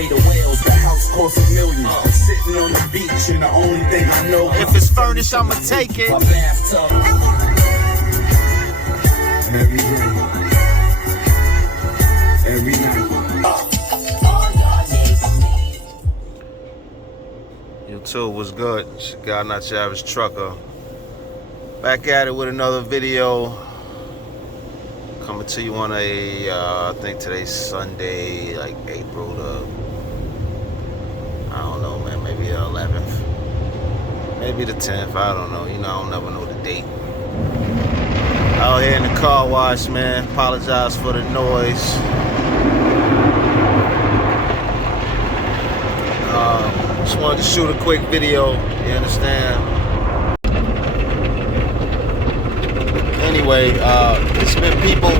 away the whales, the house costs $1 million. Sitting on the beach and the only thing I know, if it's furnished, I'ma take it. My bathtub. Every day, every night. YouTube was good. It's your guy, not your average trucker. Back at it with another video. Coming to you on a, I think today's Sunday, like April the, I don't know, man, maybe the 11th. Maybe the 10th, I don't know. You know, I don't never know the date. Out here in the car wash, man. Apologize for the noise. Just wanted to shoot a quick video, you understand? Anyway, it's been people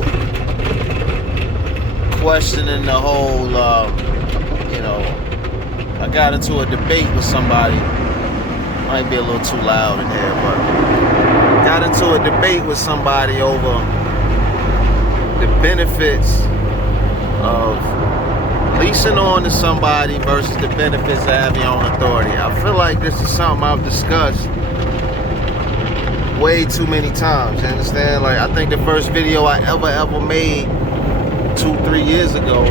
questioning the whole, you know, I got into a debate with somebody. Might be a little too loud in here, but got into a debate with somebody over the benefits of leasing on to somebody versus the benefits of having your own authority. I feel like this is something I've discussed way too many times, you understand? Like, I think the first video I ever made 2-3 years ago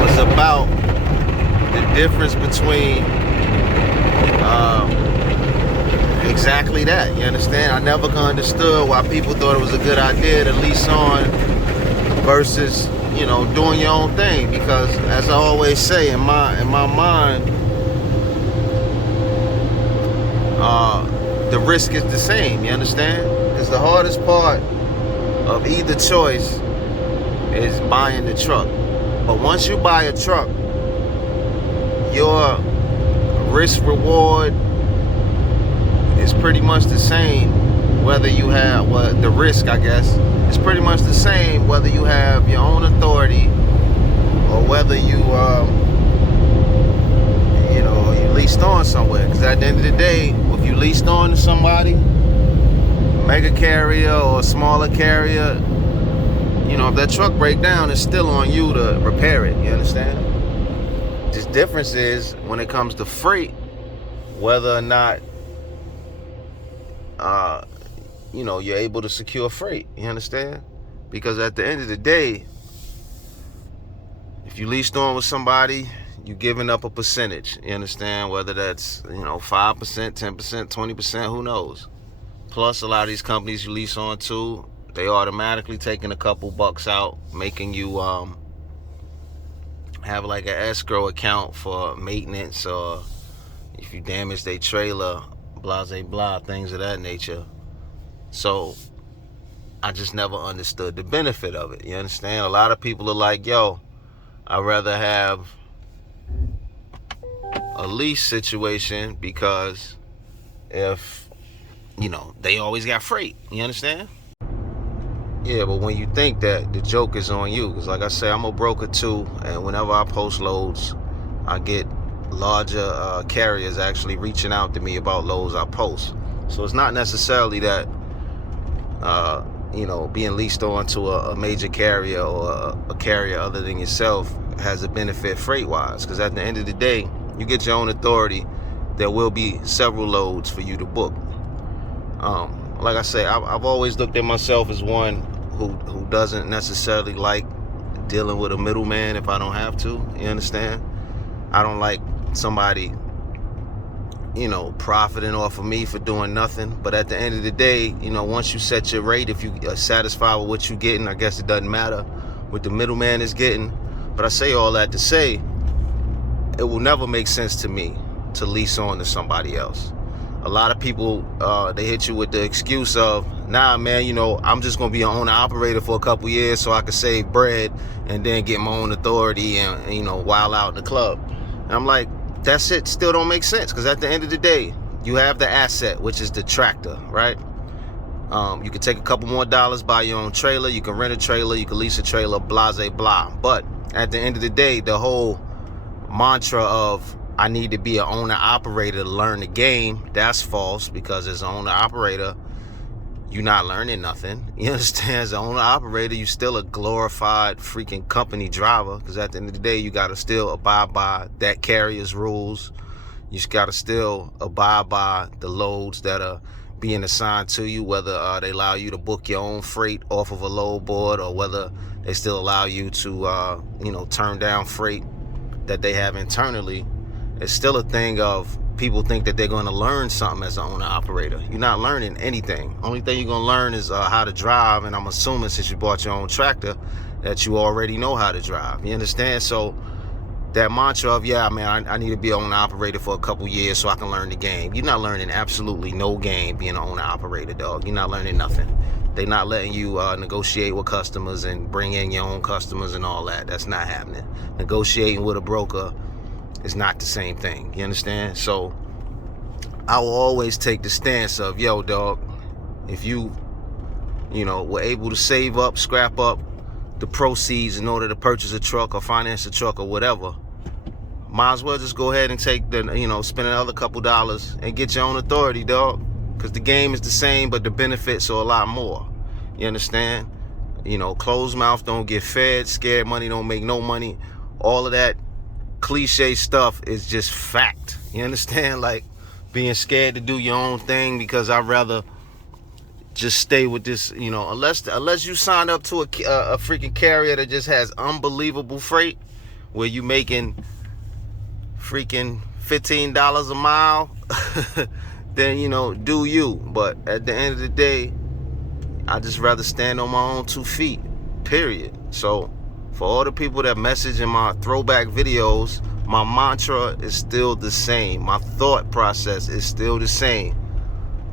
was about the difference between exactly that, you understand? I never understood why people thought it was a good idea to lease on versus, you know, doing your own thing, because as I always say, in my mind, the risk is the same, you understand? Because the hardest part of either choice is buying the truck. But once you buy a truck, your risk reward is pretty much the same whether you have, well, the risk, I guess, is pretty much the same whether you have your own authority or whether you, you know, you leased on somewhere. Because at the end of the day, if you leased on to somebody, mega carrier or smaller carrier, you know, if that truck break down, it's still on you to repair it, you understand? The difference is when it comes to freight, whether or not you know, you're able to secure freight, you understand? Because at the end of the day, if you leased on with somebody, you're giving up a percentage, you understand? Whether that's, you know, 5%, 10%, 20%, who knows? Plus, a lot of these companies you lease on to, they automatically taking a couple bucks out, making you have like an escrow account for maintenance, or if you damage their trailer, blah, blah, blah, things of that nature. So I just never understood the benefit of it, you understand? A lot of people are like, yo, I'd rather have a lease situation because if, you know, they always got freight, you understand? Yeah, but when you think that, the joke is on you. Because like I say, I'm a broker too, and whenever I post loads, I get larger carriers actually reaching out to me about loads I post. So it's not necessarily that you know, being leased on to a major carrier or a carrier other than yourself has a benefit freight wise, because at the end of the day, you get your own authority, there will be several loads for you to book. Like I say, I've always looked at myself as one who doesn't necessarily like dealing with a middleman if I don't have to, you understand? I don't like somebody, you know, profiting off of me for doing nothing. But at the end of the day, you know, once you set your rate, if you are satisfied with what you're getting, I guess it doesn't matter what the middleman is getting. But I say all that to say, it will never make sense to me to lease on to somebody else. A lot of people, they hit you with the excuse of, nah, man, you know, I'm just going to be an owner-operator for a couple years so I can save bread and then get my own authority and, you know, wild out in the club. And I'm like, that shit still don't make sense, because at the end of the day, you have the asset, which is the tractor, right? You can take a couple more dollars, buy your own trailer, you can rent a trailer, you can lease a trailer, blah, blah, blah. But at the end of the day, the whole mantra of I need to be an owner-operator to learn the game, that's false, because as an owner-operator, you're not learning nothing. You understand? As an owner operator, you still a glorified freaking company driver, because at the end of the day, you got to still abide by that carrier's rules. You just got to still abide by the loads that are being assigned to you, whether they allow you to book your own freight off of a load board, or whether they still allow you to turn down freight that they have internally. It's still a thing of people think that they're going to learn something as an owner operator. You're not learning anything. Only thing you're going to learn is how to drive, and I'm assuming since you bought your own tractor that you already know how to drive. You understand? So that mantra of, yeah, man, I need to be an owner operator for a couple years so I can learn the game. You're not learning absolutely no game being an owner operator, dog. You're not learning nothing. They're not letting you negotiate with customers and bring in your own customers and all that. That's not happening. Negotiating with a broker is not the same thing. You understand? So I will always take the stance of, yo, dog, if you were able to save up, scrap up the proceeds in order to purchase a truck or finance a truck or whatever, might as well just go ahead and take the, spend another couple dollars and get your own authority, dog. Because the game is the same, but the benefits are a lot more. You understand? Closed mouth don't get fed, scared money don't make no money. All of that cliche stuff is just fact. You understand? Like being scared to do your own thing because I'd rather just stay with this, unless you sign up to a freaking carrier that just has unbelievable freight where you making freaking $15 a mile, then, do you. But at the end of the day, I just rather stand on my own 2 feet, period. So for all the people that message in my throwback videos, my mantra is still the same. My thought process is still the same.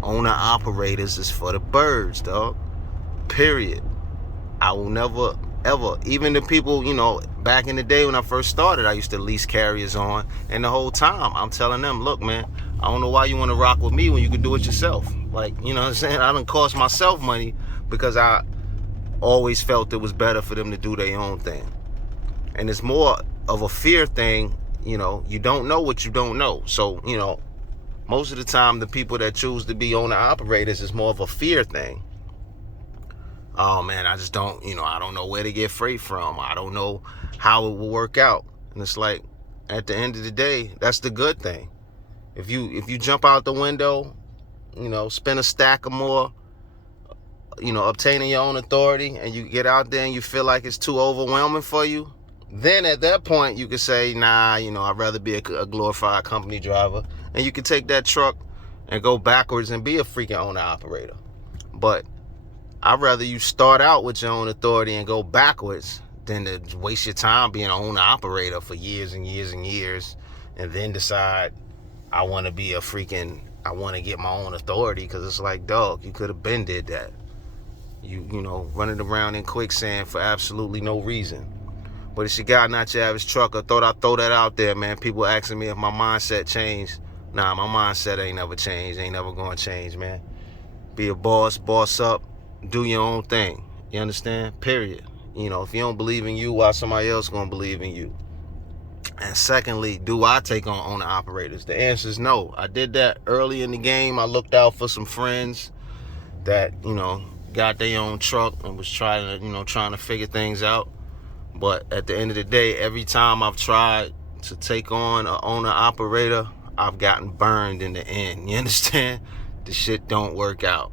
Owner operators is for the birds, dog. Period. I will never, ever, even the people, back in the day when I first started, I used to lease carriers on, and the whole time I'm telling them, look, man, I don't know why you want to rock with me when you can do it yourself. Like, you know what I'm saying? I done cost myself money because I always felt it was better for them to do their own thing. And it's more of a fear thing. You don't know what you don't know. So, most of the time, the people that choose to be owner operators is more of a fear thing. Oh man, I just don't, I don't know where to get freight from. I don't know how it will work out. And it's like, at the end of the day, that's the good thing. If you jump out the window, spend a stack or more, obtaining your own authority, and you get out there and you feel like it's too overwhelming for you, then at that point you can say, nah, I'd rather be a glorified company driver. And you can take that truck and go backwards and be a freaking owner operator. But I'd rather you start out with your own authority and go backwards than to waste your time being an owner operator for years and years and years and then decide I want to get my own authority. Because it's like, dog, you could have been did that. Running around in quicksand for absolutely no reason. But it's your guy, not your average trucker. Thought I'd throw that out there, man. People asking me if my mindset changed. Nah, my mindset ain't never changed. Ain't never gonna change, man. Be a boss up, do your own thing. You understand? Period. If you don't believe in you, why somebody else gonna believe in you? And secondly, do I take on owner operators? The answer is no. I did that early in the game. I looked out for some friends that, got their own truck and was trying to figure things out. But at the end of the day, every time I've tried to take on an owner operator, I've gotten burned in the end. You understand? The shit don't work out.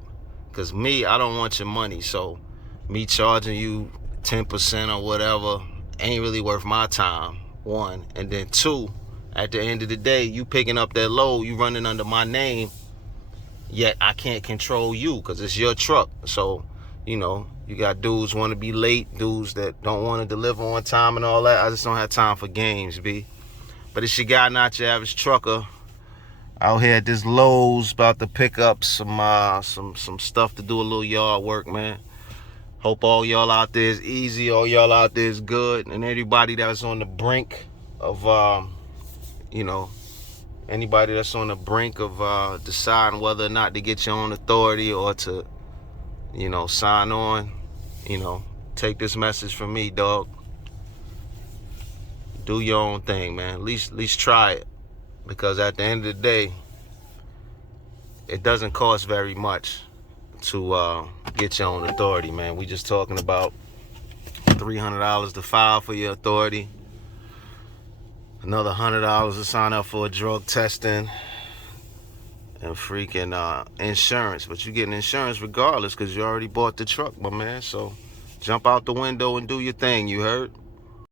Because I don't want your money. So me charging you 10% or whatever ain't really worth my time, one. And then two, at the end of the day, you picking up that load, you running under my name, yet I can't control you because it's your truck. So, you got dudes want to be late, dudes that don't want to deliver on time and all that. I just don't have time for games, B. But it's your guy, not your average trucker, out here at this Lowe's, about to pick up some stuff to do a little yard work, man. Hope all y'all out there is easy, all y'all out there is good, and anybody that's on the brink of, anybody that's on the brink of deciding whether or not to get your own authority or to, sign on, take this message from me, dog. Do your own thing, man. At least try it. Because at the end of the day, it doesn't cost very much to get your own authority, man. We just talking about $300 to file for your authority, another $100 to sign up for a drug testing, and freaking insurance. But you getting insurance regardless because you already bought the truck, my man. So jump out the window and do your thing, you heard?